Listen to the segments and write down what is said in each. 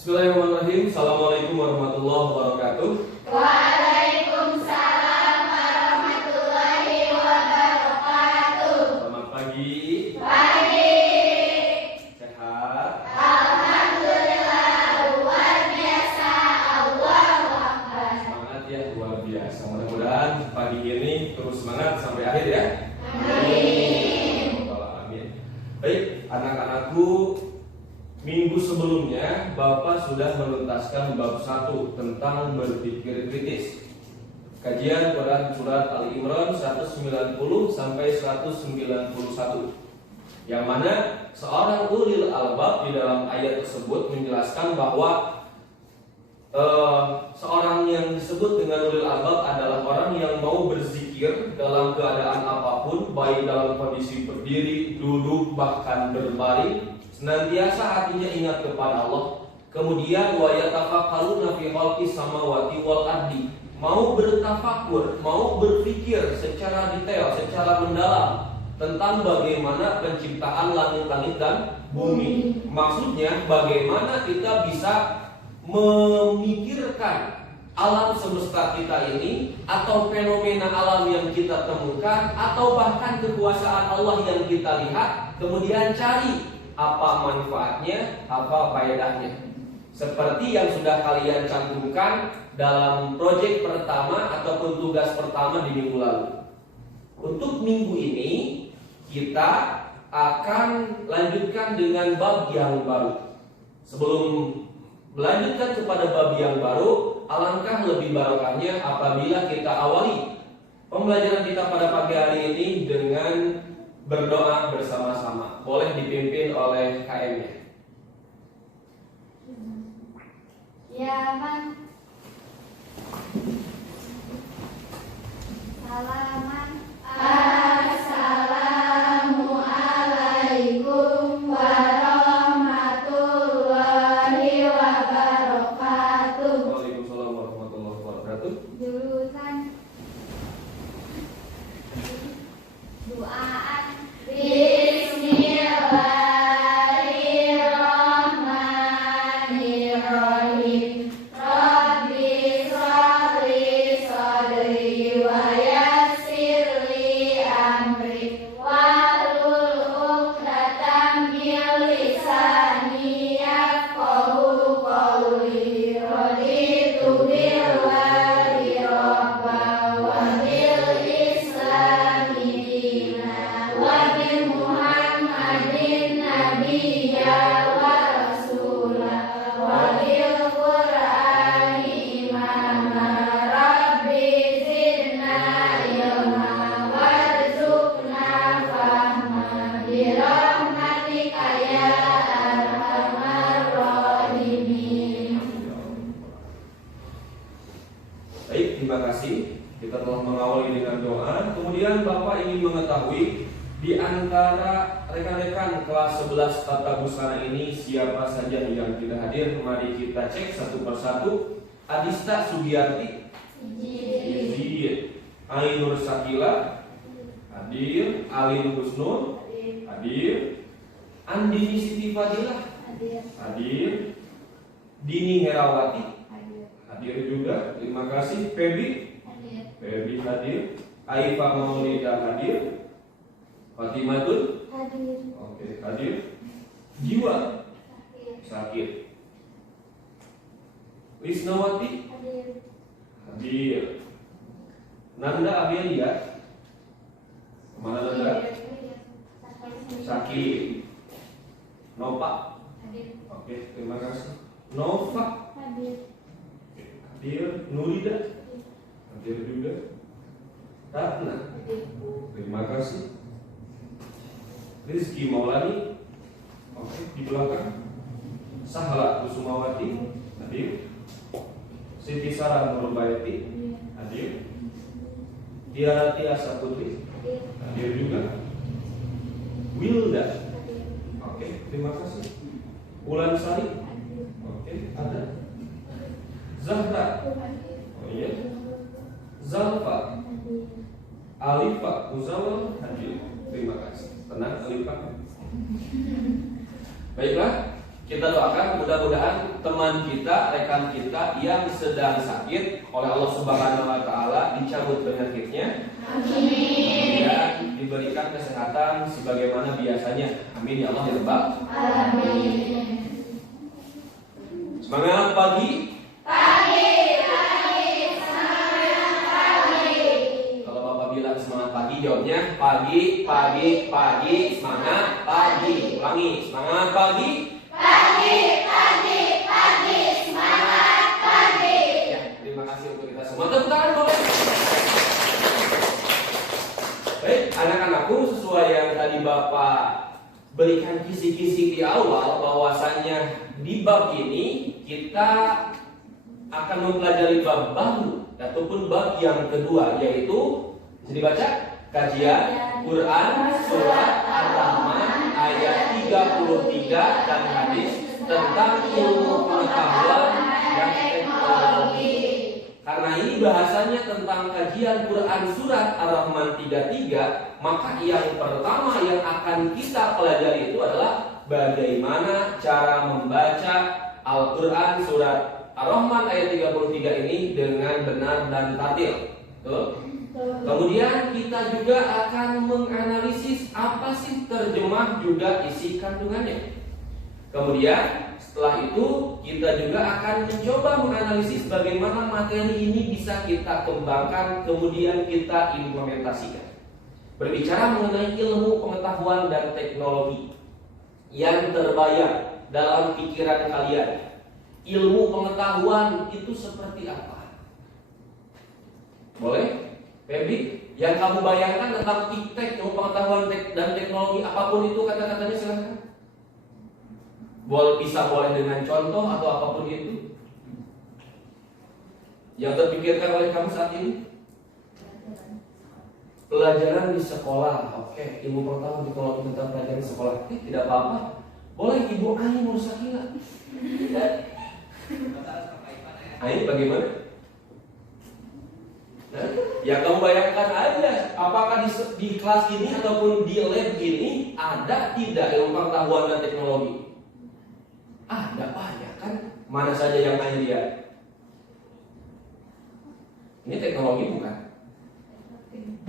Bismillahirrahmanirrahim. Assalamualaikum warahmatullahi wabarakatuh. Waalaikumsalam warahmatullahi wabarakatuh. Selamat pagi. Pagi. Sehat. Alhamdulillah, luar biasa. Allahu Akbar. Semangat ya, luar biasa. Mudah-mudahan pagi ini terus semangat sampai akhir ya. Amin. Amin. Baik, anak-anakku, minggu sebelumnya Bapak sudah menuntaskan bab 1 tentang berpikir kritis. Kajian Quran surat Ali Imran 190 sampai 191. Yang mana seorang ulil albab di dalam ayat tersebut menjelaskan bahwa seorang yang disebut dengan ulil albab adalah orang yang mau berzikir dalam keadaan apapun, baik dalam kondisi berdiri, duduk, bahkan berbaring, senantiasa hatinya ingat kepada Allah. Kemudian wa yatafakkaruna fi khalqis samawati wal ardi, mau bertafakur, mau berpikir secara detail, secara mendalam tentang bagaimana penciptaan langit-langit dan bumi. Maksudnya bagaimana kita bisa memikirkan alam semesta kita ini, atau fenomena alam yang kita temukan, atau bahkan kekuasaan Allah yang kita lihat, kemudian cari apa manfaatnya, apa faedahnya. Seperti yang sudah kalian cantumkan dalam proyek pertama ataupun tugas pertama di minggu lalu. Untuk minggu ini kita akan lanjutkan dengan bab yang baru. Sebelum melanjutkan kepada bab yang baru, alangkah lebih barokahnya apabila kita awali pembelajaran kita pada pagi hari ini dengan berdoa bersama-sama. Boleh dipimpin oleh KM-nya. Ya, Man. Salaman. Assalamualaikum warahmatullahi wabarakatuh. Waalaikumsalam warahmatullahi wabarakatuh. Jurusan doaan. Bismillahirrahmanirrahim. Rabbi sholli sholli wa yassir li amri wahlul 'uqdatam min lisani yafqahu qawli. Raditu billahi rabban wa bil islami dinan wa bi Muhammadin nabiyya wa rasulah wa bil Qur'ani imama. Rabbi zidna ilma warzuqna fahma bi rahmatika ya arhamar rahimin. Baik, terima kasih. Kita telah mengawali dengan doa. Kemudian Bapak ingin mengetahui di antara rekan-rekan kelas 11 tata busana ini siapa saja yang tidak hadir. Mari kita cek satu persatu. Adista Sugiyarti, hadir. Ainur Sakila, hadir. Alin Husnul, hadir. Andini Siti Fadilah, hadir. Dini Herawati, hadir juga. Terima kasih. Febi hadir. Aifa Maulida hadir. Fatimatul, oke, hadir. Jiwa Sakit, Wisnawati hadir. Nanda Amelia, kemana Nanda? Sakit. Nova, oke, terima kasih. Nova hadir. Nurida hadir juga. Ratna, terima kasih. Rizky Maulani, oke, di belakang. Sahla Kusumawati hadir. Siti Sarah Nurbayati hadir. Diarati Asa Putri hadir juga. Wilda, oke, terima kasih. Ulan Sari, oke, ada. Zahra, oh iya. Zalfa, Alifa Muzawal hadir. Terima kasih. Tenang, Alifa. Baiklah, Kita doakan mudah-mudahan teman kita, rekan kita yang sedang sakit oleh Allah Subhanahu wa taala dicabut penyakitnya. Amin. Dan diberikan kesehatan sebagaimana biasanya. Amin ya Allah ya Rabbal. Amin. Semangat pagi. Pagi, semangat pagi. Kalau Bapak bilang semangat pagi, jawabnya pagi, pagi, pagi, semangat pagi. Ulangi, semangat pagi. Pagi, semangat pagi. Ya, terima kasih untuk kita semua. Tepuk tangan boleh. Baik, anak-anakku, sesuai yang tadi Bapak berikan kisi-kisi di awal, bahwasannya di bab ini kita akan mempelajari bab baru ataupun bab yang kedua, yaitu bisa dibaca kajian Quran surat Ar-Rahman ayat 33 dan hadis tentang ilmu pengetahuan dan teknologi. Karena ini bahasanya tentang kajian Quran surat Ar-Rahman 33, maka yang pertama yang akan kita pelajari itu adalah bagaimana cara membaca Al-Quran surat Ar-Rahman ayat 33 ini dengan benar dan tartil. Betul? Kemudian kita juga akan menganalisis apa sih terjemah juga isi kandungannya. Kemudian setelah itu kita juga akan mencoba menganalisis bagaimana materi ini bisa kita kembangkan, kemudian kita implementasikan. Berbicara mengenai ilmu pengetahuan dan teknologi yang terbayang dalam pikiran kalian, ilmu pengetahuan itu seperti apa? Boleh? Febri, yang kamu bayangkan tentang iptek, ilmu pengetahuan dan teknologi, apapun itu kata-katanya silahkan. Bisa boleh dengan contoh atau apapun itu yang terpikirkan oleh kamu saat ini. Pelajaran di sekolah, oke, ilmu pengetahuan teknologi tentang pelajaran di sekolah, tidak apa-apa. Boleh Ibu Ani Mursakila. Ini bagaimana? Nah, ya kamu bayangkan aja, apakah di kelas ini ataupun di lab ini ada tidak ilmu pengetahuan dan teknologi? Ada banyak kan? Mana saja yang Anda lihat? Ini teknologi bukan?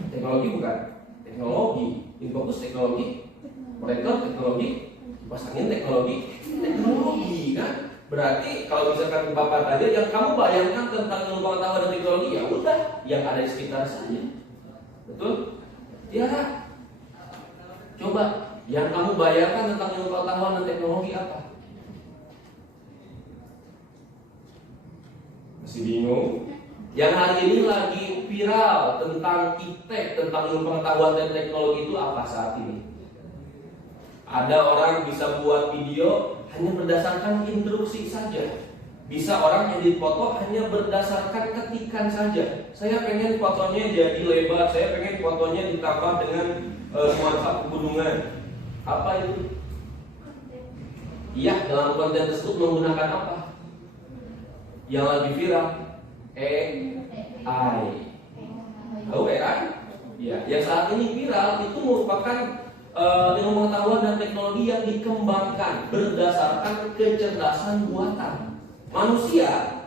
Teknologi bukan? Teknologi, infocus teknologi, proyektor teknologi, kipas angin teknologi, teknologi kan? Berarti kalau misalkan Bapak tanya yang kamu bayangkan tentang ilmu pengetahuan dan teknologi, ya udah yang ada di sekitar saja. Betul? Ya. Coba yang kamu bayangkan tentang ilmu pengetahuan dan teknologi apa? Masih bingung? Yang hari ini lagi viral tentang iptek, tentang ilmu pengetahuan dan teknologi itu apa saat ini? Ada orang bisa buat video hanya berdasarkan instruksi saja. Bisa orang edit foto hanya berdasarkan ketikan saja. Saya pengen fotonya jadi lebar, saya pengen fotonya ditambah dengan nuansa pegunungan. Apa itu? Iya, dalam konten tersebut menggunakan apa? Yang lagi viral AI. Tahu AI? Ya, yang saat ini viral itu merupakan ilmu pengetahuan dan teknologi yang dikembangkan berdasarkan kecerdasan buatan manusia.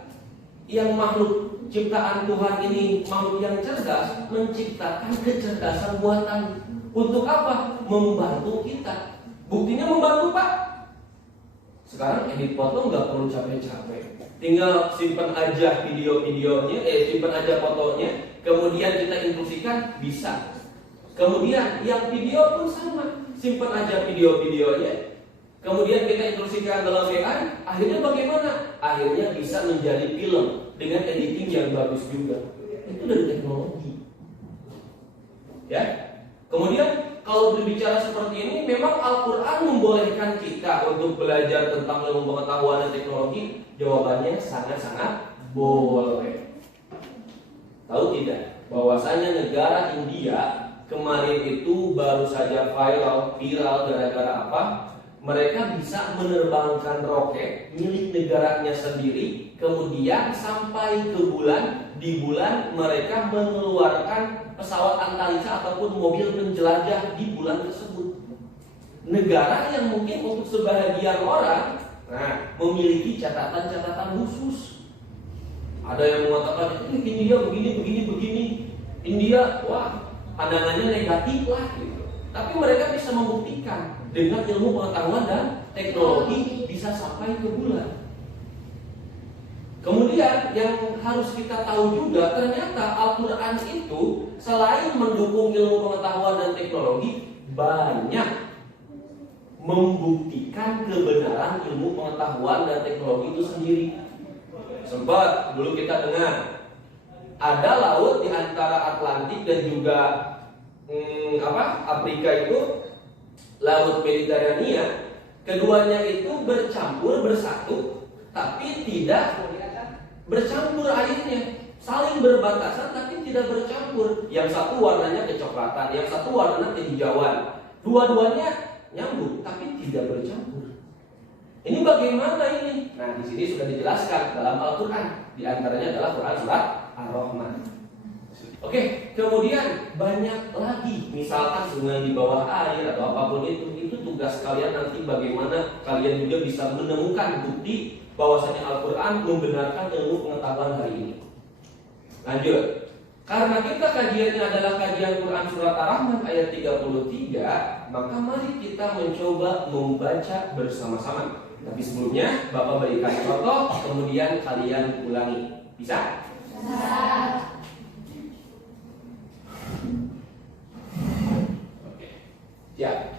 Yang makhluk ciptaan Tuhan ini makhluk yang cerdas, menciptakan kecerdasan buatan. Untuk apa? Membantu kita. Buktinya membantu Pak. Sekarang edit foto nggak perlu capek-capek, tinggal simpan aja video-videonya, simpan aja fotonya, kemudian kita instruksikan bisa. Kemudian yang video pun sama, simpan aja video-videonya, kemudian kita instruksikan dalam AI. Akhirnya bagaimana? Akhirnya bisa menjadi film dengan editing yang bagus juga. Itu dari teknologi. Ya. Kemudian kalau berbicara seperti ini, memang Al-Quran membolehkan kita untuk belajar tentang ilmu pengetahuan dan teknologi. Jawabannya sangat-sangat boleh. Tahu tidak? Bahwasanya negara India kemarin itu baru saja viral gara-gara apa? Mereka bisa menerbangkan roket milik negaranya sendiri, kemudian sampai ke bulan. Di bulan mereka mengeluarkan pesawat antariksa ataupun mobil penjelajah di bulan tersebut. Negara yang mungkin untuk sebahagian orang Nah, memiliki catatan-catatan khusus. Ada yang mengatakan India begini. India, wah, pandangannya negatif lah gitu. Tapi mereka bisa membuktikan dengan ilmu pengetahuan dan teknologi bisa sampai ke bulan. Kemudian yang harus kita tahu juga, ternyata Al-Quran itu selain mendukung ilmu pengetahuan dan teknologi, banyak membuktikan kebenaran ilmu pengetahuan dan teknologi itu sendiri. Sempat dulu kita dengar ada laut di antara Atlantik dan juga Afrika itu, laut Mediterania. Keduanya itu bercampur bersatu, tapi tidak bercampur airnya, saling berbatasan tapi tidak bercampur. Yang satu warnanya kecoklatan, yang satu warnanya kehijauan. Dua-duanya nyambung tapi tidak bercampur. Ini bagaimana ini? Nah, di sini sudah dijelaskan dalam Al-Qur'an. Di antaranya adalah Quran surat Ar-Rahman. Oke, kemudian banyak lagi, misalkan sungai di bawah air atau apapun itu tugas kalian nanti bagaimana kalian juga bisa menemukan bukti bahwasanya Al-Qur'an membenarkan ilmu pengetahuan hari ini. Lanjut. Karena kita kajiannya adalah kajian Quran surat Ar-Rahman ayat 33, maka mari kita mencoba membaca bersama-sama. Tapi sebelumnya Bapak berikan contoh, kemudian kalian ulangi. Bisa? Bisa. Oke. Siap.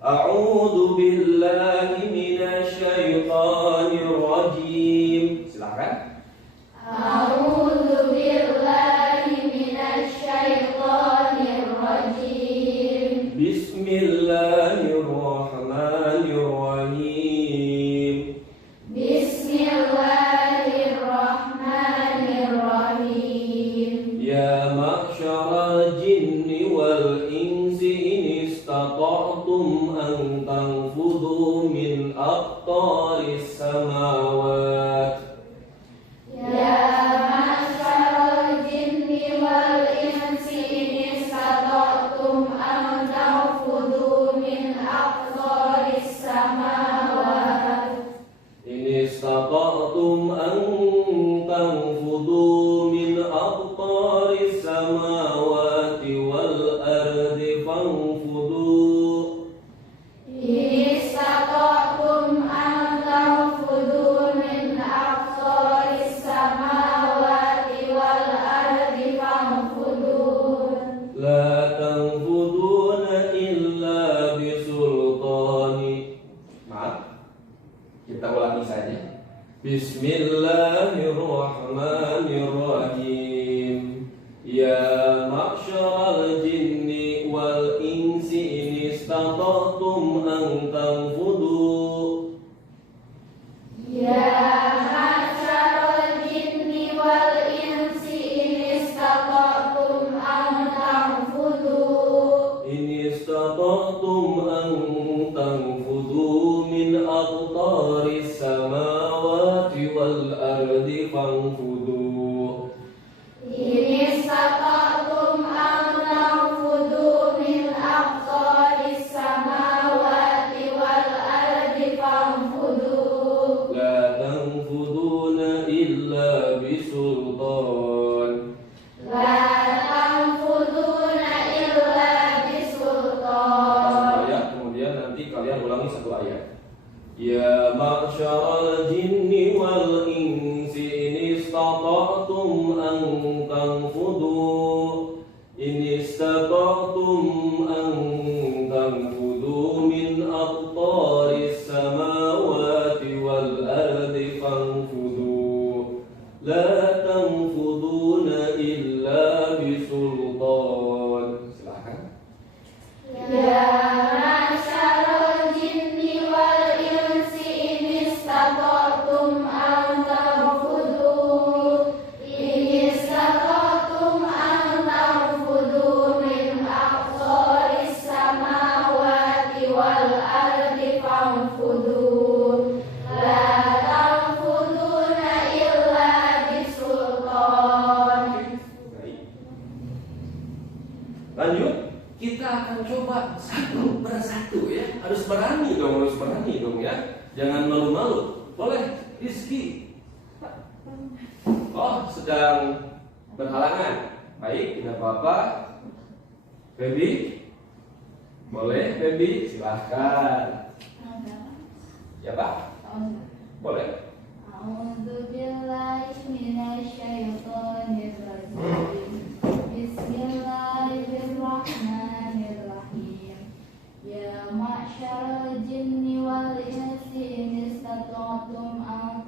A'udzu billahi minasy syaithanir rajim. Silakan. A'udzu billahi minasy syaithanir rajim. Bismillahirrahmanirrahim. Bismillahirrahmanirrahim. Ya ma'syaral jinni wal insi in istata'tum an tanfudhu min aqtaris samawat. Ya ma'syaral jinni wal insi in istata'tum an tanfudhu min aqtaris samawat. In istata'tum an tanfudhu min aqtaris samawati wal ardi fanfudhu. In istata'tum an tanfudhu min aqtaris samawati wal ardi fanfudhu. La tanfuduna illa bisultani. Maaf, kita ulangi saja. Bismillahirrahmanirrahim. Ya ma'syaral jinni wal insi in istata'tum an tanfudhu. Ya ma'syaral jinni wal insi in istata'tum an tanfudhu. In istata'tum an tanfudhu min aqtaris samawati wal ardi fanfudhu. In istata'tum an Rizki. Oh, sedang berhalangan. Baik, tidak apa-apa. Febi, boleh Febi, silahkan. Ya Pak, boleh. A'udzu billahi minasyaitonir rajim. Bismillahirrahmanirrahim. Ya ma'syaral jinni wal insi in istata'tum an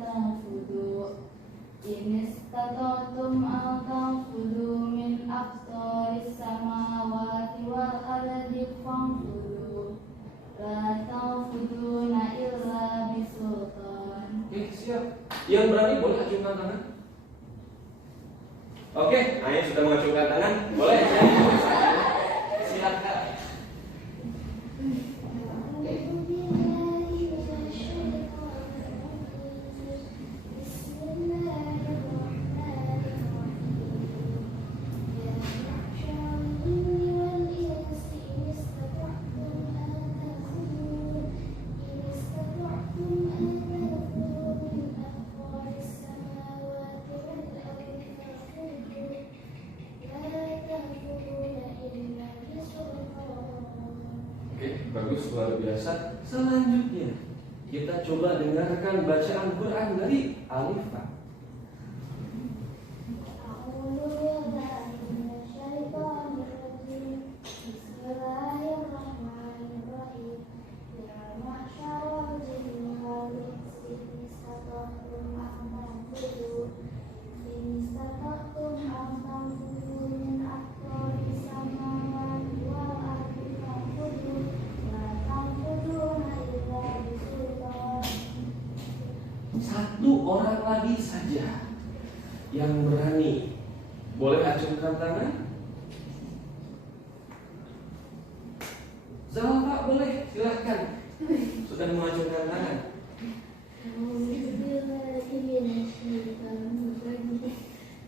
tanfudu min aqtaris samawati wal ardi fanfudu la tanfuduna illa bisultan. Oke, siap. Yang berani boleh acungkan tangan. Oke, Ayah sudah mengacungkan tangan. Boleh. Silakan. Bagus, luar biasa. Selanjutnya kita coba dengarkan bacaan Quran dari Alifah. Satu orang lagi saja yang berani. Boleh acungkan tangan? Zalfa boleh, silahkan. Sudah mengacungkan tangan.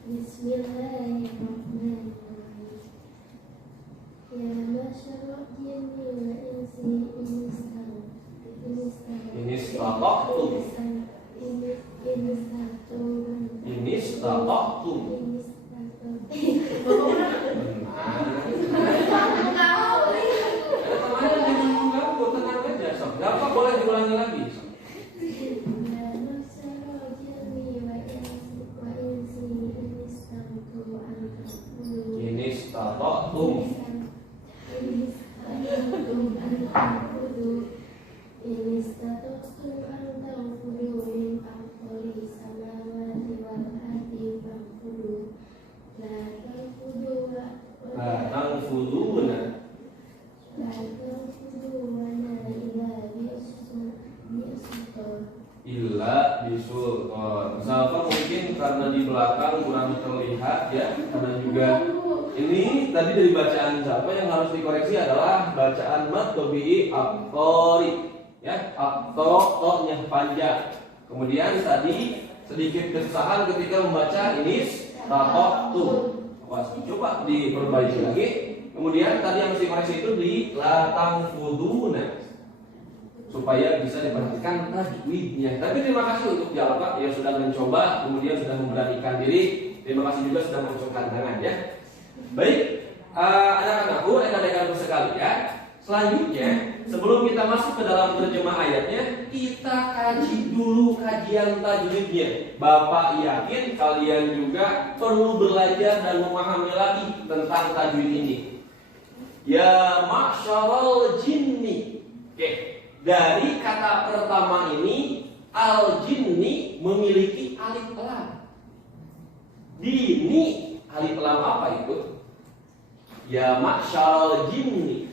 Bismillahirrahmanirrahim. Ya masyarakat jinni wal insi Ini istata'tum. Ini istata'tum. Dapat boleh diulangi lagi. Ini istata'tum. Illa bisultan. Zalfa mungkin karena di belakang kurang terlihat ya, karena juga ini tadi dari bacaan Zalfa yang harus dikoreksi adalah bacaan mad tabi'i aqtori ya, aqto-nya panjang. Kemudian tadi sedikit kesusahan ketika membaca inis taqtum. Coba diperbaiki lagi. Kemudian tadi yang mesti koreksi itu di latang fuduna, supaya bisa diperhatikan tajwidnya. Tapi terima kasih untuk Jalfa yang sudah mencoba, kemudian sudah memberanikan diri. Terima kasih juga sudah mengacungkan tangan ya. Baik, anak-anakku, rekan-rekanku sekalian. Selanjutnya, sebelum kita masuk ke dalam terjemah ayatnya, kita kaji dulu kajian tajwidnya. Bapak yakin kalian juga perlu belajar dan memahami lagi tentang tajwid ini. Ya ma'syaral jinni. Oke. Dari kata pertama ini, al-jinni memiliki alif lam. Dini, alif lam apa itu? Ya ma'syaral jinni.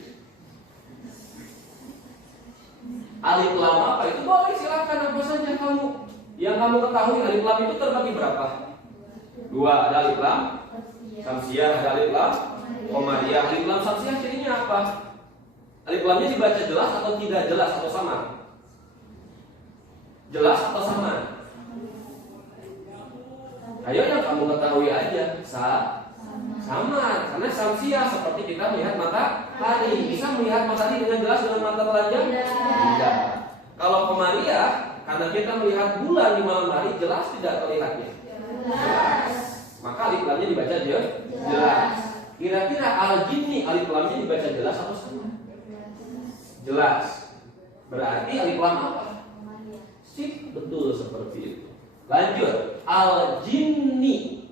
Alif lam apa itu? Boleh silakan apa saja kamu. Yang kamu ketahui alif lam itu terbagi berapa? Dua, ada alif lam samsiah, ada alif lam qamariyah. Alif lam samsiah cirinya apa? Alif lamnya dibaca jelas atau tidak jelas atau sama? Jelas atau sama? Ayo yang kamu ketahui aja. Sama. Karena samsiah seperti kita melihat matahari. Bisa melihat matahari dengan jelas dengan mata telanjang? Tidak. Kalau qamariyah, Karena kita melihat bulan di malam hari, jelas tidak terlihatnya? Jelas. Maka alif lamnya dibaca jelas. Kira-kira al-jinni alif lamnya dibaca jelas atau sama? Jelas. Berarti alif lam apa? Sip, betul seperti itu. Lanjut, al-jinni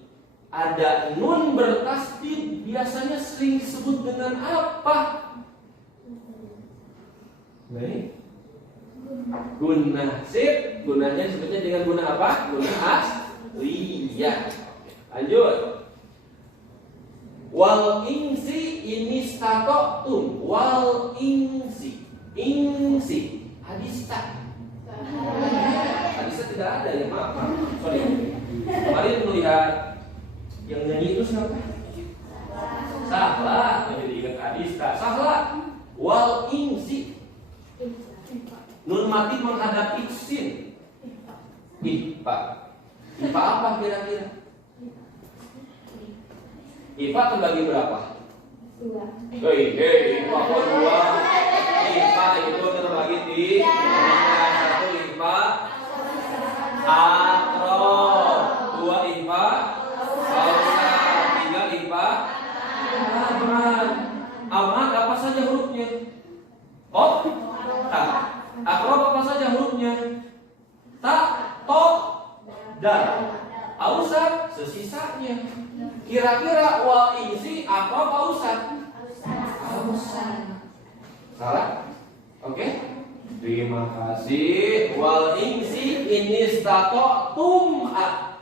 ada nun bertasdid, biasanya sering disebut dengan apa? Baik. Guna. Sip, gunanya disebutnya dengan guna apa? Guna asliyah. Lanjut. Wal insi ini statoktum. Wal insi. Insi. Hadista. Hadista tidak ada ya, maaf. Sorry. Kemarin melihat yang nyanyi itu siapa? Salah. Jadi ingat hadista. Salah. Wal insi. Nun mati menghadapi sin. Ipa. Ipa apa kira-kira? Ipa terbagi berapa? 2. Ipa kok 2? Ipa itu terbagi 3. 1 Ipa akrob, 2 Ipa ausar, 3 Ipa amad. Amad apa saja hurufnya? Oh, tak. Akrob apa saja hurufnya? Tak, to, dal. Ausar sesisanya. Kira-kira wal insi akrob ausar? Ausar. Salah? Oke? Terima kasih. Wal insi ini stato tum'at.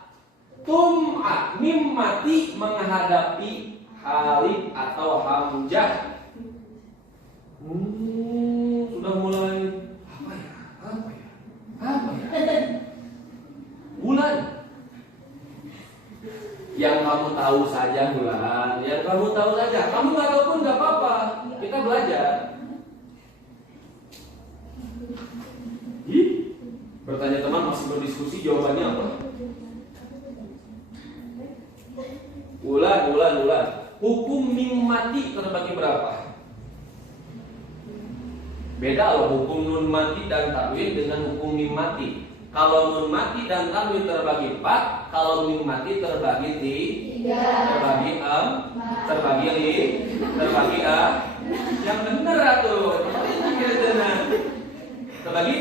Tum'at mim mati menghadapi halif atau hamzah. Sudah mulai apa ya? Bulan. Yang kamu tahu saja bulan. Yang kamu tahu saja. Kamu nggak tahu pun nggak apa-apa. Kita belajar. Bertanya teman masih berdiskusi jawabannya apa? Bulan. Hukum mim mati terbagi berapa? Beda loh hukum nun mati dan tanwin dengan hukum mim mati. Kalau nun mati dan tanwin terbagi 4, kalau mim mati terbagi 3, terbagi terbagi Yang bener atuh. Terbagi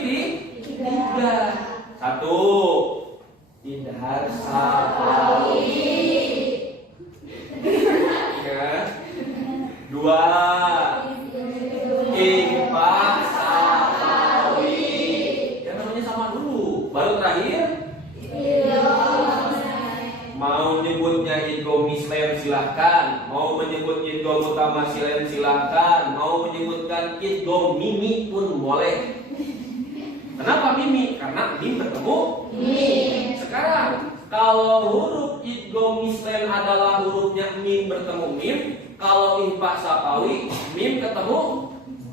3. 1 Idhar sapawi. 2 Infak sapawi. Yang namanya sama dulu. Baru terakhir mau menyebutnya idgham mislen silahkan. Mau menyebut idgham mutamasilen silahkan. Mau menyebutkan idgham mimi pun boleh. Kenapa mimi? Karena mim bertemu mim. Sekarang kalau huruf idgham mislen adalah hurufnya mim bertemu mim. Kalau infak sapawi mim ketemu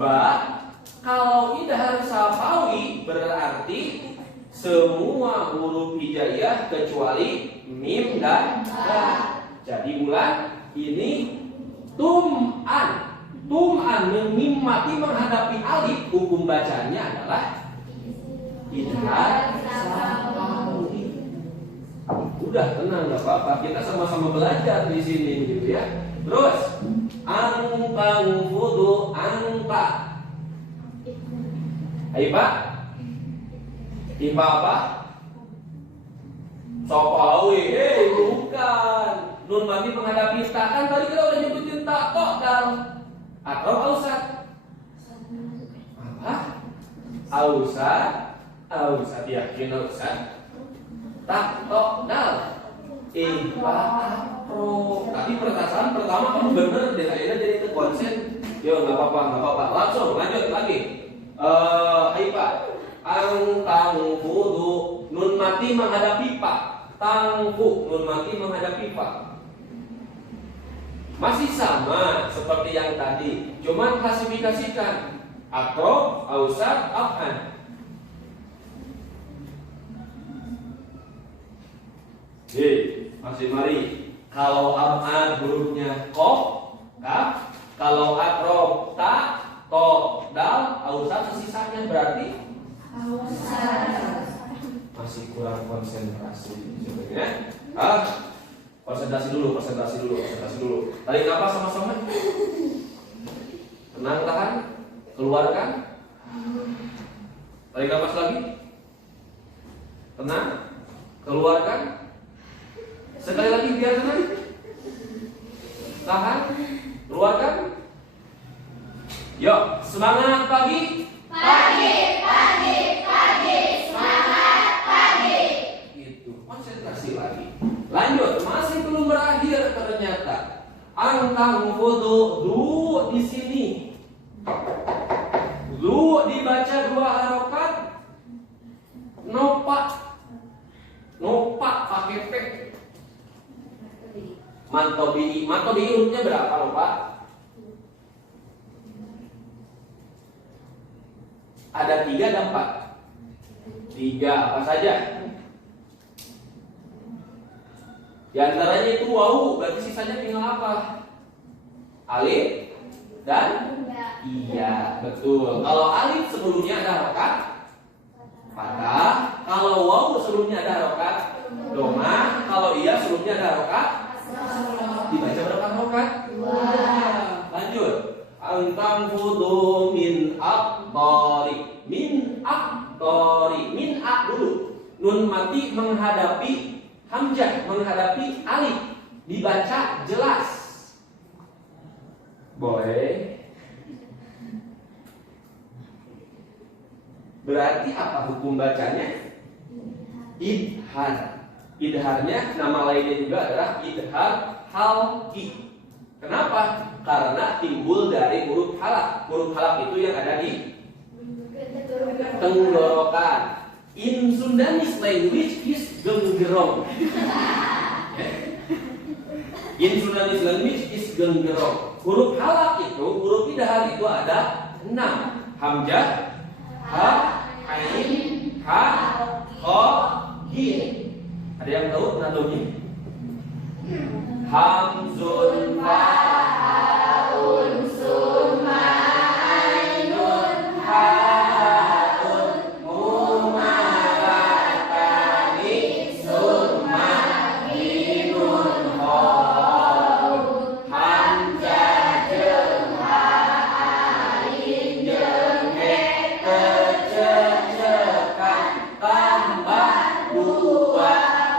ba. Kalau idhar sapawi berarti semua huruf hijaiyah kecuali mim dan ba. Jadi bulan ini tum'an. Tum'an mim mati menghadapi alif, hukum bacanya adalah idhar sapawi. Udah tenang, nggak apa-apa. Kita sama-sama belajar di sini, gitu ya. Terus, angkang fudu angka. Ayo Pak. Ipa apa? Sopawi. Bukan. Nun mati menghadapi ta. Kan tadi kita udah nyebutin ta kok dal. Atau ausat. Apa? Ausat yakin ausat. Tak tok dal. Ipa pro. Tadi perkataan pertama kamu bener deh, akhirnya jadi ke konsen. Yo nggak apa-apa. Langsung lanjut lagi. Ipa. Ang fudu nun mati menghadapi pa. Tangfu nun mati menghadapi pa. Masih sama seperti yang tadi, cuman klasifikasikan akrob, ausat, afan. Masih mari. Kalau afan hurufnya kof, kaf. Kalau akrob ta, to, dal, ausat sisanya berarti Ausat. Masih kurang konsentrasi sebenarnya. Konsentrasi dulu. Tarik nafas sama-sama. Tenang, tahan. Keluarkan. Tarik nafas lagi. Tenang. Keluarkan. Sekali lagi biar tenang. Tahan. Keluarkan. Yuk, semangat pagi. Semangat pagi. Itu konsentrasi lagi. Lanjut, masih belum berakhir ternyata. Antang foto du di sini. Du dibaca 2 harokat. Nopak pakai P. Mantobi hurufnya berapa Nopak? Ada 3 dan 4. 3 apa saja? Di antaranya itu wawu, berarti sisanya tinggal apa? Alif dan iya, betul. Kalau alif sebelumnya ada harokat fathah, kalau wawu sebelumnya ada harokat doma, kalau iya sebelumnya ada harokat. Dibaca berapa harokat? 2. Lanjut. Antang fudu min aqtari. Min a dulu. Nun mati menghadapi hamzah, menghadapi alif. Dibaca jelas. Boleh. Berarti apa hukum bacanya? Idhar. Idharnya nama lainnya juga adalah idhar halqi. Kenapa? Karena timbul dari huruf halak. Huruf halak itu yang ada di tenggorokan. In Sundanese language is genggerong. In Sundanese language is genggerong. Huruf halak itu, huruf idhar itu ada 6. Hamzah, ha, ain, ha, kha, ghin. Ada yang tahu nadonya? Hamzun, faun, summa, ainun, haun, mumaratani, summa, ghinun, khaun, hamzah jeung ha, ain jeung he, kececekan, tambah 2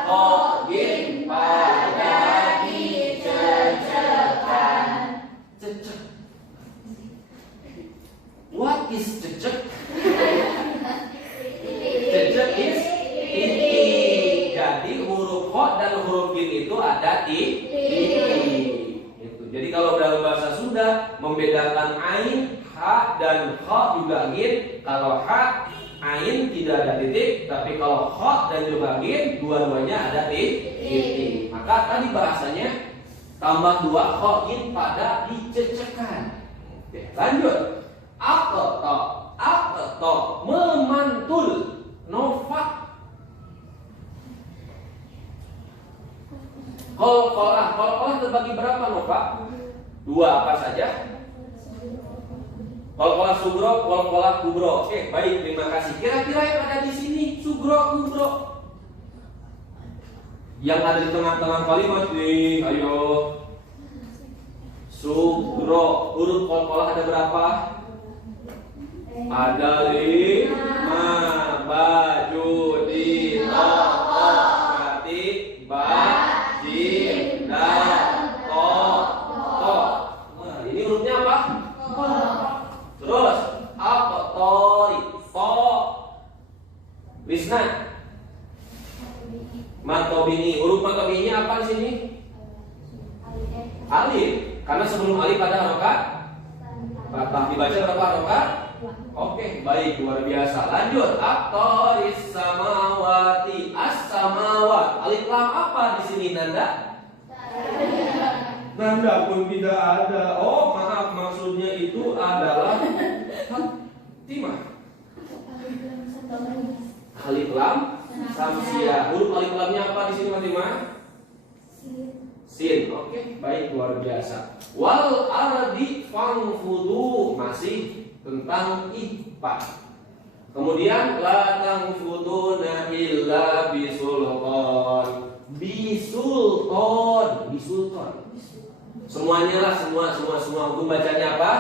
kogin pada dicecekan. Cecek. What is cecek? Cecek is titik. Jadi huruf kho dan huruf gin itu ada di titik. Itu. Jadi kalau dalam bahasa Sunda membedakan ain, ha dan kho juga gin. Kalau ha, ain tidak ada titik, tapi kalau kho dan juga gin dua-duanya ada di titik. Maka tadi bahasanya tambah 2 kho gin pada dicecekan. Oke, lanjut. Aqta memantul nofak. Qalqalah terbagi berapa nofak? 2 apa saja? Qalqalah sugro, qalqalah kubro. Oke, baik, terima kasih. Kira-kira yang ada di sini sugro, kubro. Yang ada di tengah-tengah kalimat nih, ayo. Sugro, huruf qalqalah ada berapa? Ada 5. Baju di toko, berarti ba, jim, dal, to. Nah, ini hurufnya apa? Terus apa? Tori, to. Lisna. Matobini. Huruf matobini apa di sini? Alif. Karena sebelum alif ada harokat fathah. Dibaca berapa harokat? Oke, baik, luar biasa. Lanjut. Aqtaris samawati, as-samawat. Alif lam apa di sini, Nanda? Nanda pun tidak ada. Oh, maaf, maksudnya itu adalah timah. Alif lam samsia. Huruf alif lamnya apa di sini, Fatimah? Sin. Oke, baik, luar biasa. Wal ardi fangfudu, masih tentang IPA. Kemudian la tanfuduna illa bisultan. Bisultan. Semuanya lah, semua hukum bacanya apa?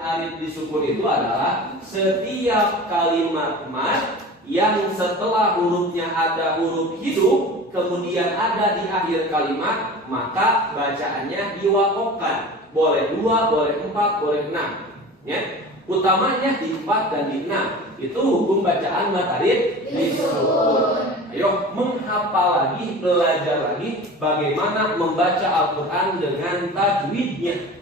Alif disukun itu adalah setiap kalimat mad yang setelah hurufnya ada huruf hidup, kemudian ada di akhir kalimat, maka bacaannya diwakofkan. Boleh 2, boleh 4, boleh 6. Ya. Utamanya di 4 dan di 6. Itu hukum bacaan mad alif disukun. Ayo menghafal lagi, belajar lagi bagaimana membaca Al-Quran dengan tajwidnya.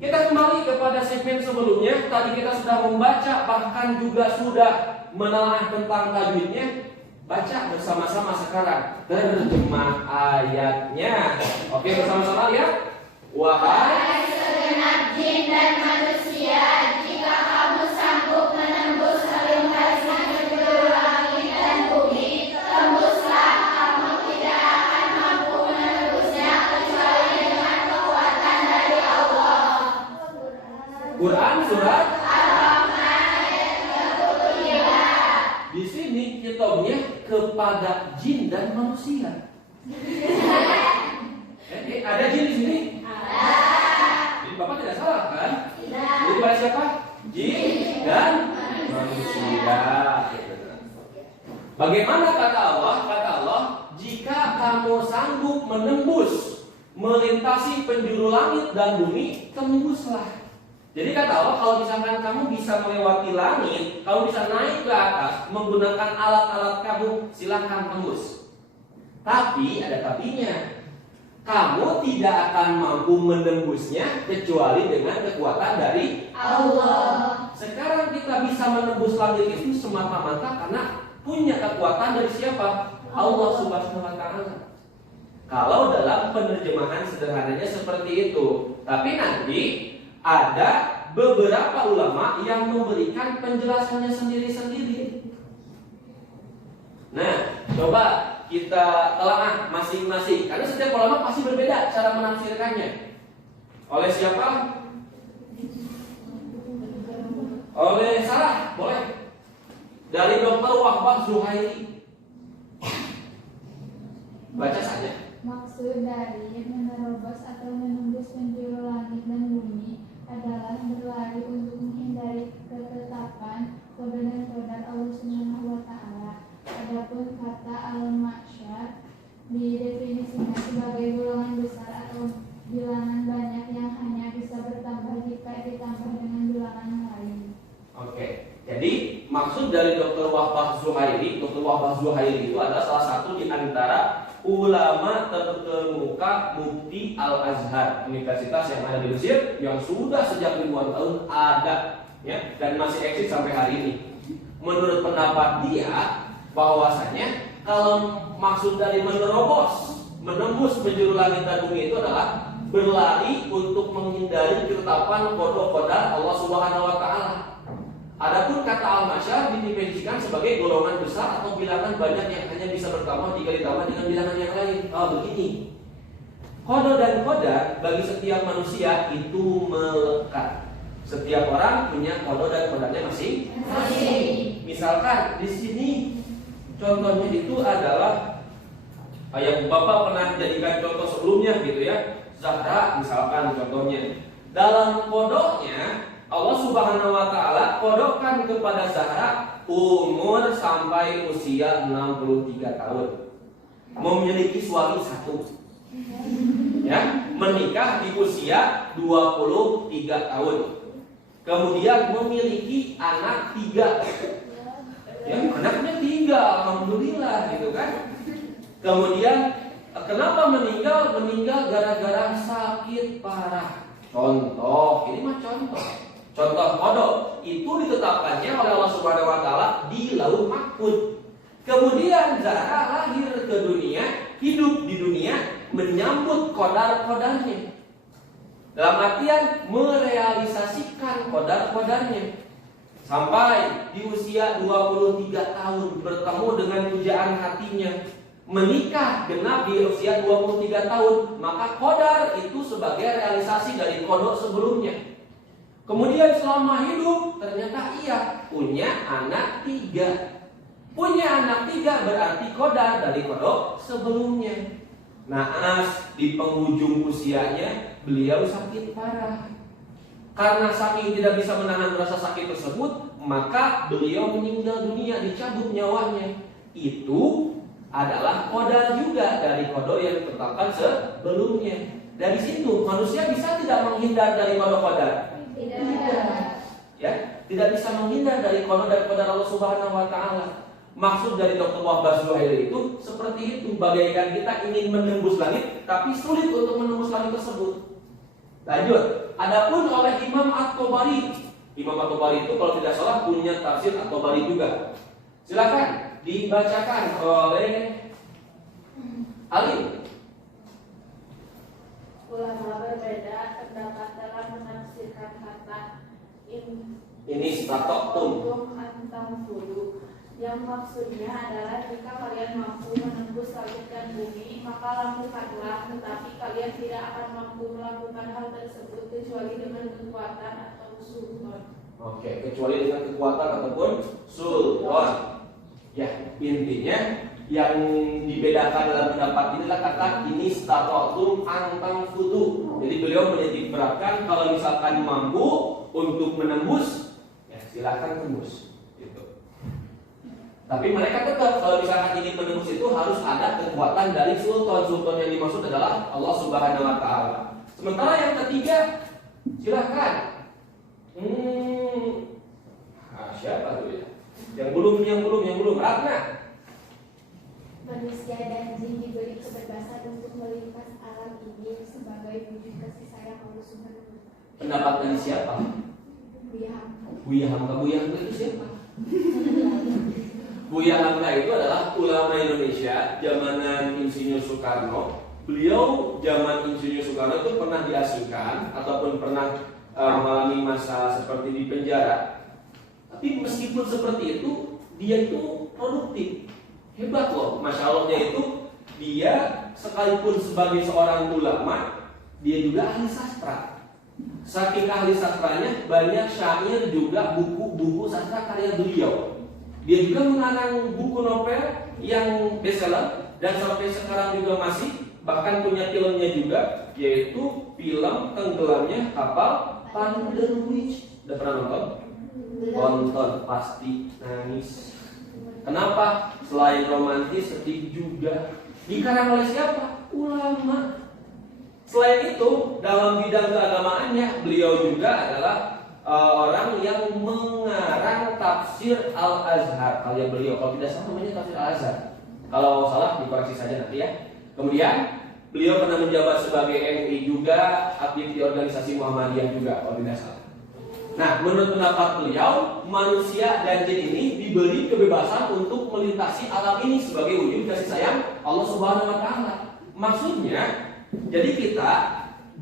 Kita kembali kepada segmen sebelumnya. Tadi kita sudah membaca, bahkan juga sudah menelaah tentang tajwidnya. Baca bersama-sama sekarang terjemah ayatnya. Oke, bersama-sama lihat. Wahai segenap jin dan manusia, jika kamu sanggup menembus melintasi penjuru langit dan bumi, tembuslah. Kamu tidak akan mampu menembusnya kecuali dengan kekuatan dari Allah. Quran surat Ar-Rahman ayat 33. di sini kitabnya kepada jin dan manusia. Ada jin di sini? Jadi Bapak tidak salah kan? Jadi pada siapa? Jin dan manusia. Bagaimana kata Allah? Kata Allah, jika kamu sanggup menembus, melintasi penjuru langit dan bumi, tembuslah. Jadi kata Allah, kalau misalkan kamu bisa melewati langit, kamu bisa naik ke atas menggunakan alat-alat kamu, silahkan tembus. Tapi ada tapinya. Kamu tidak akan mampu menembusnya kecuali dengan kekuatan dari Allah. Sekarang kita bisa menembus langit itu semata-mata karena punya kekuatan dari siapa? Allah Subhanahu wa Ta'ala. Kalau dalam penerjemahan sederhananya seperti itu. Tapi nanti ada beberapa ulama yang memberikan penjelasannya sendiri-sendiri. Nah, coba kita telaah masing-masing, karena setiap ulama pasti berbeda cara menafsirkannya. Oleh siapa? Oleh Sarah, boleh. Dari Dr. Wahbah Zuhairi. Baca saja. Maksud dari menerobos atau menembus penjuru langit dan bumi adalah berlari untuk menghindari ketetapan kodar Allah Subhanahu wa Ta'ala. Adapun kata al-mahsyar didefinisikan sebagai golongan besar atau bilangan banyak yang hanya bisa bertambah jika ditambah dengan bilangan lain. Oke, jadi maksud dari Dr. Wahbah Zuhairi, Dr. Wahbah Zuhairi itu adalah salah satu di antara ulama terkemuka Mufti Al-Azhar, universitas yang ada di Mesir, yang sudah sejak ribuan tahun ada, ya, dan masih eksis sampai hari ini. Menurut pendapat dia, bahwasanya kalau maksud dari menerobos, menembus penjuru langit dan bumi itu adalah berlari untuk menghindari ketetapan kodok-kodar Allah Subhanahu wa Ta'ala. Adapun kata al-mahsyar didefinisikan sebagai golongan besar atau bilangan banyak yang hanya bisa bertambah jika ditambah dengan bilangan yang lain. Begini. Kodok dan kodar bagi setiap manusia itu melekat. Setiap orang punya kodok dan kodarnya masing-masing. Misalkan di sini contohnya itu adalah yang Bapak pernah jadikan contoh sebelumnya gitu ya. Zahra misalkan contohnya. Dalam kodoknya Allah Subhanahu wa Ta'ala kodokkan kepada Zahra umur sampai usia 63 tahun. Memiliki suami satu. Ya, menikah di usia 23 tahun. Kemudian memiliki anak 3. Ya, anaknya 3, alhamdulillah gitu kan. Kemudian kenapa meninggal? Meninggal gara-gara sakit parah. Contoh, ini mah contoh. Contoh kodok itu ditetapkannya oleh Allah Subhanahu wa Ta'ala di Lauh Mahfuz. Kemudian Zahra lahir ke dunia, hidup di dunia, menyambut kodar-kodarnya. Dalam artian merealisasikan kodar-kodarnya. Sampai di usia 23 tahun bertemu dengan pujaan hatinya, menikah genap di usia 23 tahun, maka kodar itu sebagai realisasi dari kodok sebelumnya. Kemudian selama hidup ternyata ia punya anak 3. Punya anak 3 berarti qadar dari kodok sebelumnya. Naas di penghujung usianya beliau sakit parah. Karena saking tidak bisa menahan rasa sakit tersebut, maka beliau meninggal dunia, dicabut nyawanya. Itu adalah qadar juga dari kodok yang ditetapkan sebelumnya. Dari situ manusia bisa tidak menghindar dari kodok qadar? Tidak. Ya, tidak bisa menghindar dari kodok dan qadar Allah Subhanahu wa taala. Maksud dari Dr. Wahbah Zuhairi itu seperti itu, bagaikan kita ingin menembus langit tapi sulit untuk menembus langit tersebut. Lanjut, adapun oleh Imam At-Tabari. Imam At-Tabari itu kalau tidak salah punya tafsir At-Tabari juga. Silakan dibacakan oleh Ali. Ulama berbeda pendapat dalam menafsirkan kata Ini statoktum. antang fulu. Yang maksudnya adalah jika kalian mampu menembus langit dan bumi, maka lakukanlah, tetapi kalian tidak akan mampu melakukan hal tersebut kecuali dengan kekuatan atau sultan. Oke, kecuali dengan kekuatan ataupun sultan. Ya, intinya yang dibedakan dalam pendapat inilah kata ini statoktum antang futu. Jadi beliau menitik beratkan kalau misalkan mampu untuk menembus, ya silahkan tembus. Tapi mereka tetap kalau misalkan ingin menembus itu harus ada kekuatan dari sultan. Sultan yang dimaksud adalah Allah Subhanahu wa taala. Sementara yang ketiga, silahkan. Siapa tuh ya? Yang belum. Ratna. Manusia dan jin diberi kebebasan untuk melintas alam ini sebagai wujud kasih sayang Allah Subhanahu wa taala. Pendapat dari siapa? Buya Hamka itu siapa? Buya Hamka itu adalah ulama Indonesia zamanan Insinyur Soekarno. Beliau zaman Insinyur Soekarno itu pernah diasingkan ataupun pernah mengalami masa seperti di penjara. Tapi meskipun seperti itu, dia itu produktif. Hebat loh, Masya Allahnya itu dia sekalipun sebagai seorang ulama, dia juga ahli sastra. Saking ahli sastranya, banyak syair juga buku-buku sastra karya beliau. Dia juga mengarang buku novel yang bestseller dan sampai sekarang juga masih, bahkan punya filmnya juga, yaitu film Tenggelamnya Kapal Panderwich. Udah pernah nonton? Nonton pasti nangis. Kenapa? Selain romantis, sedih juga. Dikarang oleh siapa? Ulama. Selain itu, dalam bidang keagamaannya, beliau juga adalah orang yang mengarang tafsir Al-Azhar. Kalian beliau, kalau tidak salah namanya tafsir Al-Azhar. Kalau salah dikoreksi saja nanti ya. Kemudian beliau pernah menjabat sebagai MUI juga, aktif di organisasi Muhammadiyah juga, kalau tidak salah. Nah, menurut pendapat beliau, manusia dan jin ini diberi kebebasan untuk melintasi alam ini sebagai wujud kasih sayang Allah Subhanahu wa taala. Maksudnya, jadi kita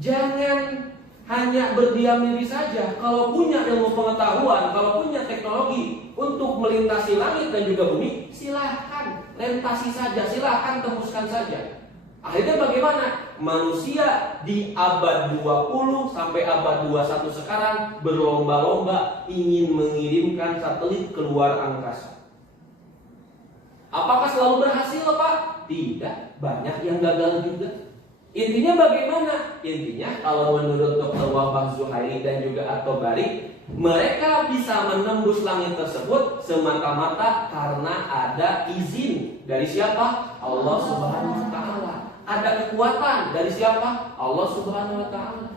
jangan hanya berdiam diri saja. Kalau punya ilmu pengetahuan, kalau punya teknologi untuk melintasi langit dan juga bumi, silahkan lintasi saja, silahkan tembuskan saja. Akhirnya bagaimana? Manusia di abad 20 sampai abad 21 sekarang berlomba-lomba ingin mengirimkan satelit keluar angkasa. Apakah selalu berhasil, Pak? Tidak, banyak yang gagal juga. Intinya bagaimana? Intinya kalau menurut Dr. Wahbah Zuhairi dan juga At-Tabari, mereka bisa menembus langit tersebut semata-mata karena ada izin dari siapa? Allah Subhanahu wa taala. Ada kekuatan dari siapa? Allah Subhanahu wa taala.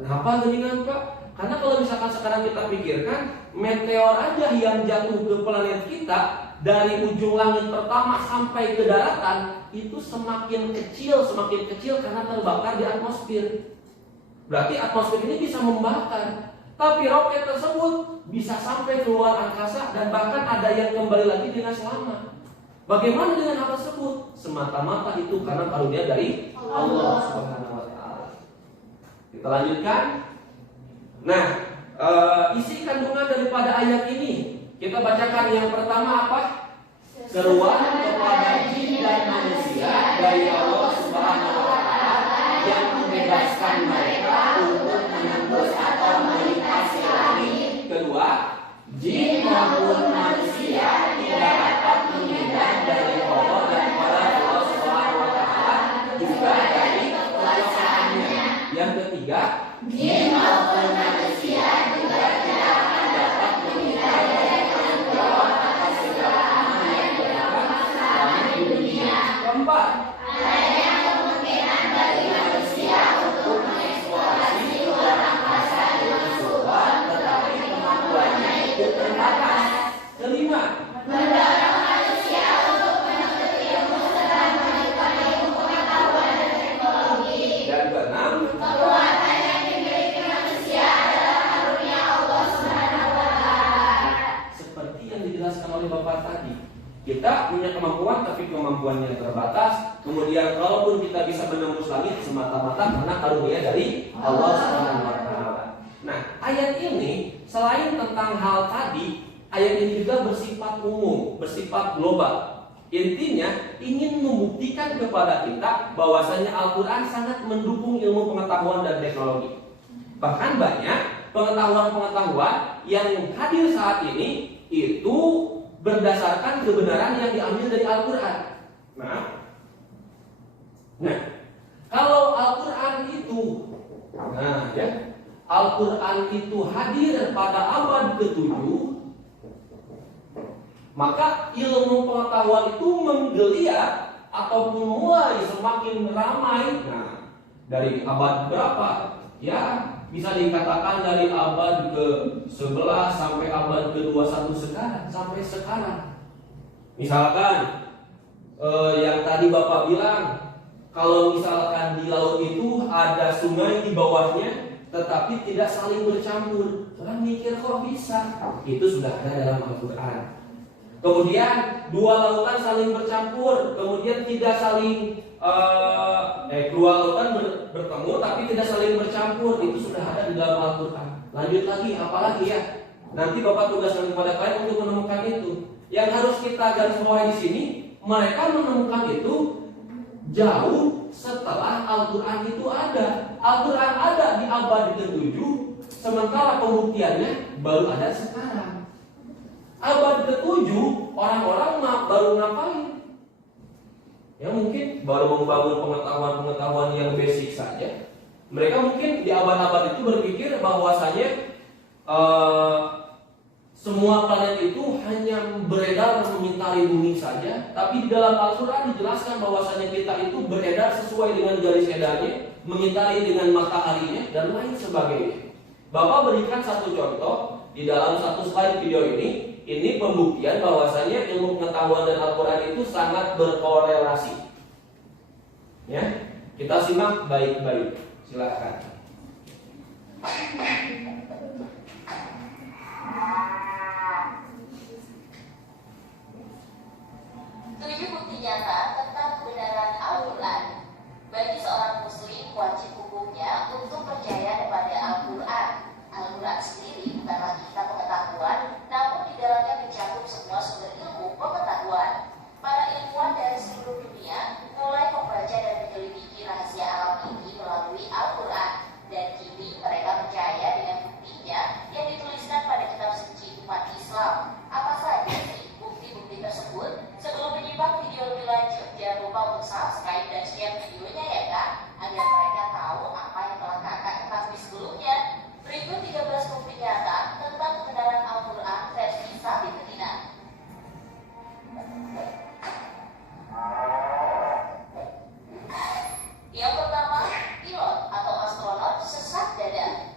Kenapa geningan, Pak? Karena kalau misalkan sekarang kita pikirkan, meteor aja yang jatuh ke planet kita dari ujung langit pertama sampai ke daratan itu semakin kecil karena terbakar di atmosfer. Berarti atmosfer ini bisa membakar. Tapi roket tersebut bisa sampai keluar angkasa dan bahkan ada yang kembali lagi dengan selamat. Bagaimana dengan hal tersebut? Semata-mata itu karena karunia dari Allah Subhanahu wa taala. Kita lanjutkan. Nah, isi kandungan daripada ayat ini kita bacakan. Yang pertama apa? Seruan kepada jin dan manusia dari Allah Subhanahu wa taala yang membebaskan mereka untuk menembus atau melintasi langit. Kedua, jin maupun manusia tidak dapat menghindar dari Allah dan para Allah Subhanahu wa Ta'ala, juga dari kekuasaannya. Yang ketiga, Jin maupun manusia juga tidak akan dapat menghindar dari tanggung jawab atas segala amal yang dilakukan selama di dunia. keempat, Adanya kemungkinan bagi manusia untuk mengeksplorasi luar angkasa dengan super, tetapi kemampuannya itu terbatas. kelima, Mendorong manusia untuk menuntut ilmu serta menyukai ilmu pengetahuan dan teknologi. dan keenam, Kekuatan yang dimiliki manusia adalah karunia Allah Subhanahu wa Ta'ala. seperti yang dijelaskan oleh Bapak tadi. Kita punya kemampuan tapi kemampuannya terbatas. Kemudian kalaupun kita bisa menembus langit semata-mata karena karunia dari Allah Subhanahu wa Ta'ala. Nah, ayat ini selain tentang hal tadi, ayat ini juga bersifat umum, bersifat global. Intinya ingin membuktikan kepada kita bahwasanya Al-Quran sangat mendukung ilmu pengetahuan dan teknologi. Bahkan banyak pengetahuan-pengetahuan yang hadir saat ini itu berdasarkan kebenaran yang diambil dari Al-Quran. Nah, kalau Al-Quran itu, Al-Quran itu hadir pada abad ke-7, maka ilmu pengetahuan itu menggeliat ataupun mulai semakin ramai. Nah, dari abad berapa? Ya, bisa dikatakan dari abad ke-11 sampai abad ke-21 sekarang, sampai sekarang. Misalkan yang tadi Bapak bilang, kalau misalkan di laut itu ada sungai di bawahnya tetapi tidak saling bercampur. Orang mikir kok bisa? Itu sudah ada dalam Al-Quran. Kemudian dua lautan saling bercampur, kemudian tidak saling dua lautan bertemu tapi tidak saling bercampur, itu sudah ada di dalam Al-Quran. Lanjut lagi, apalagi ya? Nanti Bapak tugaskan kepada kalian untuk menemukan itu. Yang harus kita garis bawahi di sini, mereka menemukan itu jauh setelah Al-Quran itu ada. Al-Quran ada di abad ke-7, sementara pembuktiannya baru ada sekarang. Abad ke-7 orang-orang baru ngapain? Ya mungkin baru membangun pengetahuan-pengetahuan yang basic saja. Mereka mungkin di abad-abad itu berpikir bahwasanya semua planet itu hanya beredar mengitari bumi saja. Tapi di dalam Al-Quran dijelaskan bahwasanya kita itu beredar sesuai dengan garis edarnya, mengitari dengan mataharinya dan lain sebagainya. Bapak berikan satu contoh di dalam satu slide video ini. Ini pembuktian bahwasanya ilmu pengetahuan dan Al-Quran itu sangat berkorelasi. Ya, kita simak baik-baik. Silakan. 7 bukti nyata tentang kebenaran Al-Quran. Bagi seorang muslim, wajib hukumnya untuk percaya kepada Al-Quran. Al-Quran sendiri bukanlah kitab pengetahuan, namun di dalamnya mencakup semua sumber ilmu pengetahuan. Para ilmuwan dari seluruh dunia mulai membaca dan menyelidiki rahasia alam ini melalui Al-Quran. Dan kini mereka percaya dengan buktinya yang dituliskan pada kitab suci umat Islam. Apa saja sih bukti-bukti tersebut? Sebelum menyimak video lebih lanjut, jangan lupa untuk subscribe dan share videonya ya kak, agar mereka tahu apa yang telah kakak ketahui sebelumnya. Berikut 13 bukti nyata tentang kebenaran Al-Quran versi Sabi Betina. Yang pertama, pilot atau astronot sesat dada.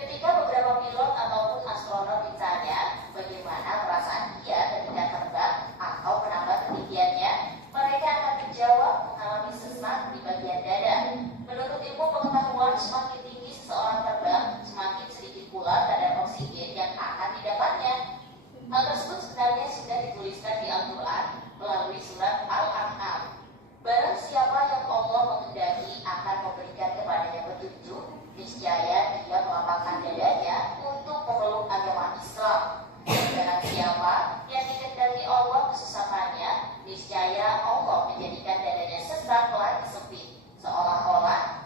Ketika beberapa pilot ataupun astronot ditanya bagaimana perasaan dia ketika terbang atau menambah ketinggiannya, mereka akan menjawab mengalami sesak di bagian dada. Menurut ilmu pengetahuan, semakin tinggi seseorang terbang, semakin sedikit pula kadar oksigen yang akan didapatnya. Hal tersebut sebenarnya sudah dituliskan di Al-Quran melalui surat Al-An'am. Barang siapa yang Allah menghendaki akan memberikan kepadanya petunjuk, niscaya dia melapangkan dadanya untuk memeluk agama Islam. Dan barang siapa yang dikehendaki Allah kesesatannya, niscaya Allah menjadikan dadanya sesak lagi sempit, seolah-olah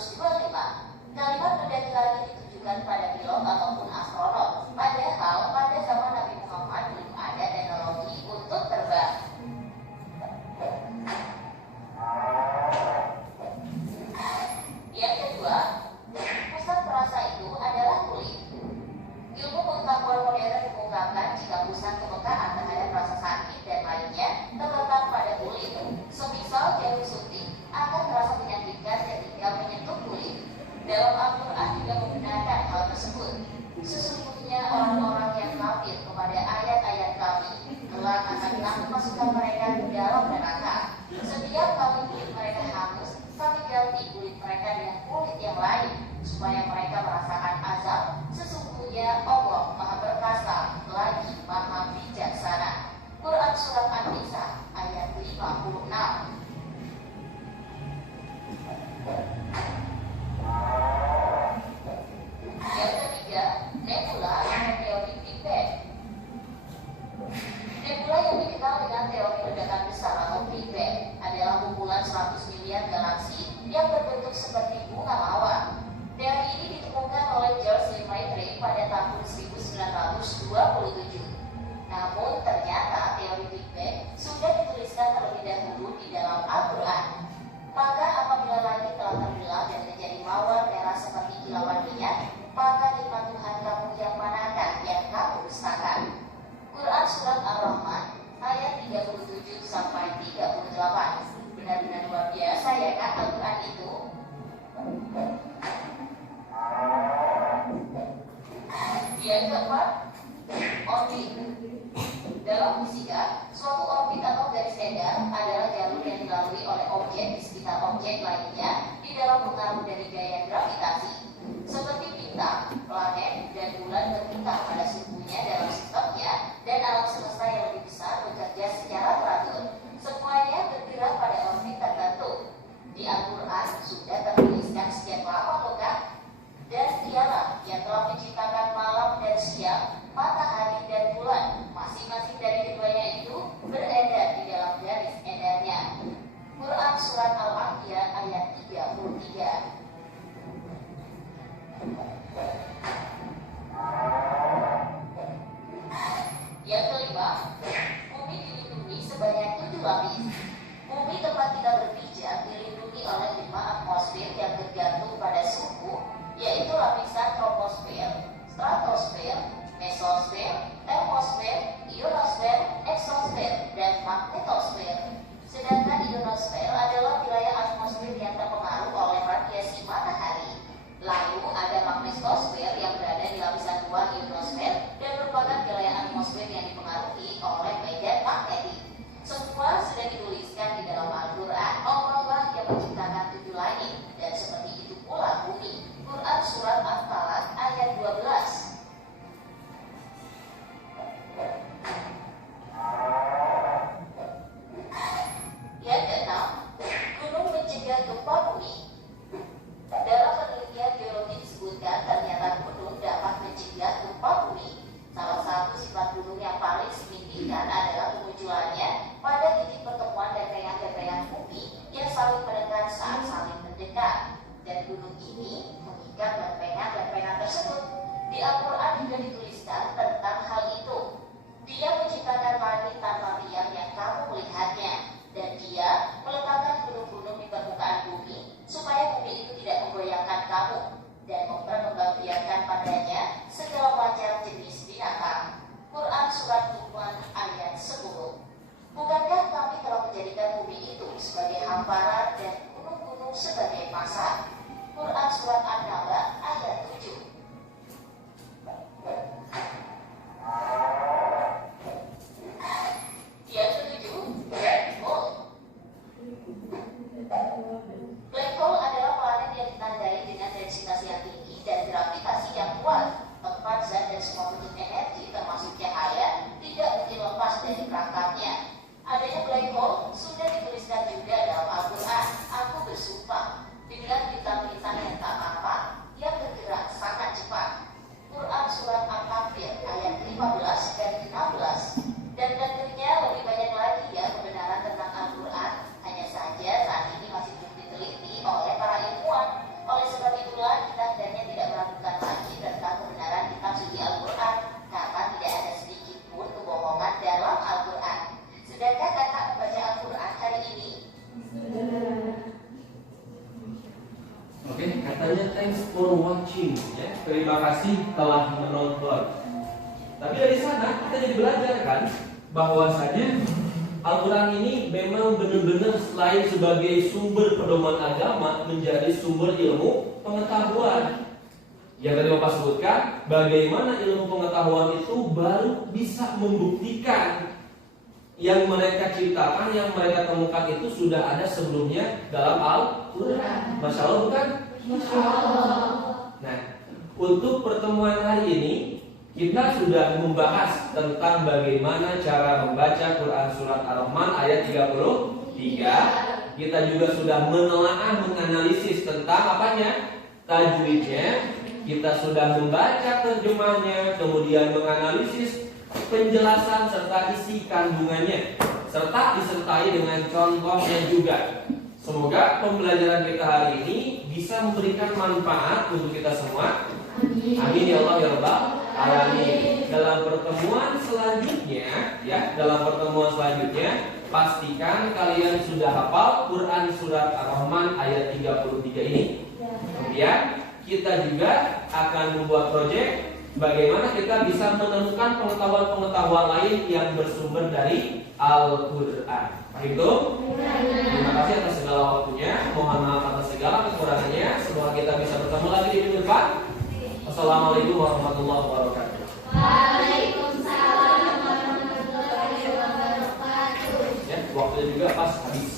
125. Kalimat mendaki langit ditujukan pada pilot ataupun astronot. Padahal pada zaman Nabi Muhammad belum ada teknologi untuk terbang. Yang kedua, pusat perasa itu adalah kulit. Ilmu pengetahuan modern mengungkapkan jika pusat kepekaan terhadap rasa sakit dan lainnya terletak pada kulit. Semisal jarum suntik akan terasa menyakitkan ketika menyentuh kulit. Dalam Al-Quran juga membenarkan hal tersebut. Sesungguhnya orang-orang yang kafir kepada ayat-ayat kami kelak akan kami masukkan mereka ke dalam neraka. Setiap kali kulit mereka hangus, kami ganti kulit mereka dengan kulit yang lain supaya mereka merasakan azab. Sesungguhnya Allah Maha Perkasa lagi Maha Bijaksana. Quran Surat An-Nisa ayat 56. Yang ketiga, nebula atau teori Big Bang. Nebula yang dikenal dengan teori ledakan besar atau Big Bang adalah kumpulan 100 miliar galaksi yang berbentuk seperti bunga mawar. Teori ini ditemukan oleh George Lemaitre pada tahun 1927. Namun ternyata teori Big Bang sudah dituliskan terlebih dahulu di dalam Al-Quran. Maka apabila langit telah terbelah dan menjadi mawar merah seperti kilauan minyak, maka nikmat Tuhan kamu yang manakah yang kamu dustakan? Quran Surat Ar-Rahman ayat 37 sampai 38. Benar-benar luar biasa ya kan Al-Quran itu. Yang keempat, orbit. Dalam fisika, suatu orbit atau garis edar adalah jalur yang dilalui oleh objek di sekitar objek lainnya di dalam pengaruh dari gaya gravitasi. Seperti bintang, planet, dan bulan berputar pada sukunya dalam sistemnya, dan alam semesta yang lebih besar bekerja secara teratur. Semuanya bergerak pada orbit tertentu. Di Al-Quran sudah tertuliskan sejak lama loh kan? Dan dialah yang telah menciptakan malam dan siang, matahari dan bulan. Masing-masing dari keduanya itu beredar di dalam garis edarnya. Quran Surat Al-Anbiya ayat 33. Yang kelima, bumi dilindungi sebanyak 7 lapis. Bumi tempat kita berpijak dilindungi oleh 5 atmosfer yang tergantung pada suhu, yaitu lapisan troposfer, stratosfer, mesosfer, termosfer, ionosfer, eksosfer, dan magnetosfer. Sedangkan ionosfer adalah wilayah atmosfer yang terpengaruh oleh radiasi matahari. Lalu ada magnetosfer yang berada di lapisan luar ionosfer dan merupakan wilayah atmosfer yang dipengaruhi oleh medan magnetik. Semua sudah dituliskan di dalam Al-Quran. Allah lah yang menciptakan 7 langit, dan seperti itu pula bumi. Quran Surat At-Talaq ayat 12. Yang keenam, gunung mencegah gempa bumi. Dalam penelitian geologi disebutkan ternyata gunung dapat mencegah gempa bumi. Salah satu sifat gunung yang paling signifikan adalah kemunculannya pada titik pertemuan lempengan-lempengan bumi yang saling mendekat saat saling mendekat. Dan gunung ini mengikat lempengan-lempengan tersebut. Di Al-Quran juga dituliskan tentang hal itu. Dia menciptakan langit tanpa tiang yang kamu melihatnya, dan dia meletakkan gunung-gunung di permukaan bumi supaya bumi itu tidak menggoyangkan kamu, dan memperkembangbiakkan padanya segala macam jenis binatang. Quran Surat Luqman ayat 10. Bukankah kami telah menjadikan bumi itu sebagai hamparan dan gunung-gunung sebagai pasar? Quran Surat An-Naba ayat 7. Yang ketujuh, black hole. Black hole adalah planet yang ditandai dengan densitas yang tinggi dan gravitasi yang kuat. Tempat zat dan semua bentuk energi termasuk cahaya tidak mungkin lepas dari perangkapnya. Adanya black hole sudah dituliskan juga dalam Al-Quran. Aku bersumpah demi katanya thanks for watching, ya. Terima kasih telah menonton. Tapi dari sana kita jadi belajar kan bahwasanya Al-Quran ini memang benar-benar selain sebagai sumber pedoman agama menjadi sumber ilmu pengetahuan. Yang tadi Bapak sebutkan, bagaimana ilmu pengetahuan itu baru bisa membuktikan yang mereka ciptakan, yang mereka temukan itu sudah ada sebelumnya dalam Al-Quran. Masya Allah bukan? Masya Allah. Nah, untuk pertemuan hari ini kita sudah membahas tentang bagaimana cara membaca Quran Surat Ar-Rahman ayat 33. Kita juga sudah menelaah, menganalisis tentang apanya? Tajwidnya. Kita sudah membaca terjemahnya, kemudian menganalisis penjelasan serta isi kandungannya, serta disertai dengan contohnya juga. Semoga pembelajaran kita hari ini bisa memberikan manfaat untuk kita semua. Amin ya Allah ya Rabbal alamin. Dalam pertemuan selanjutnya, pastikan kalian sudah hafal Quran Surat Ar-Rahman ayat 33 ini. Kemudian kita juga akan membuat proyek bagaimana kita bisa menemukan pengetahuan-pengetahuan lain yang bersumber dari Al-Quran. Itu. Terima kasih atas segala waktunya. Mohon maaf atas segala kekurangannya. Semoga kita bisa bertemu lagi di minggu depan. Assalamualaikum warahmatullahi wabarakatuh. Waalaikumsalam warahmatullahi wabarakatuh. Ya, waktunya juga pas habis.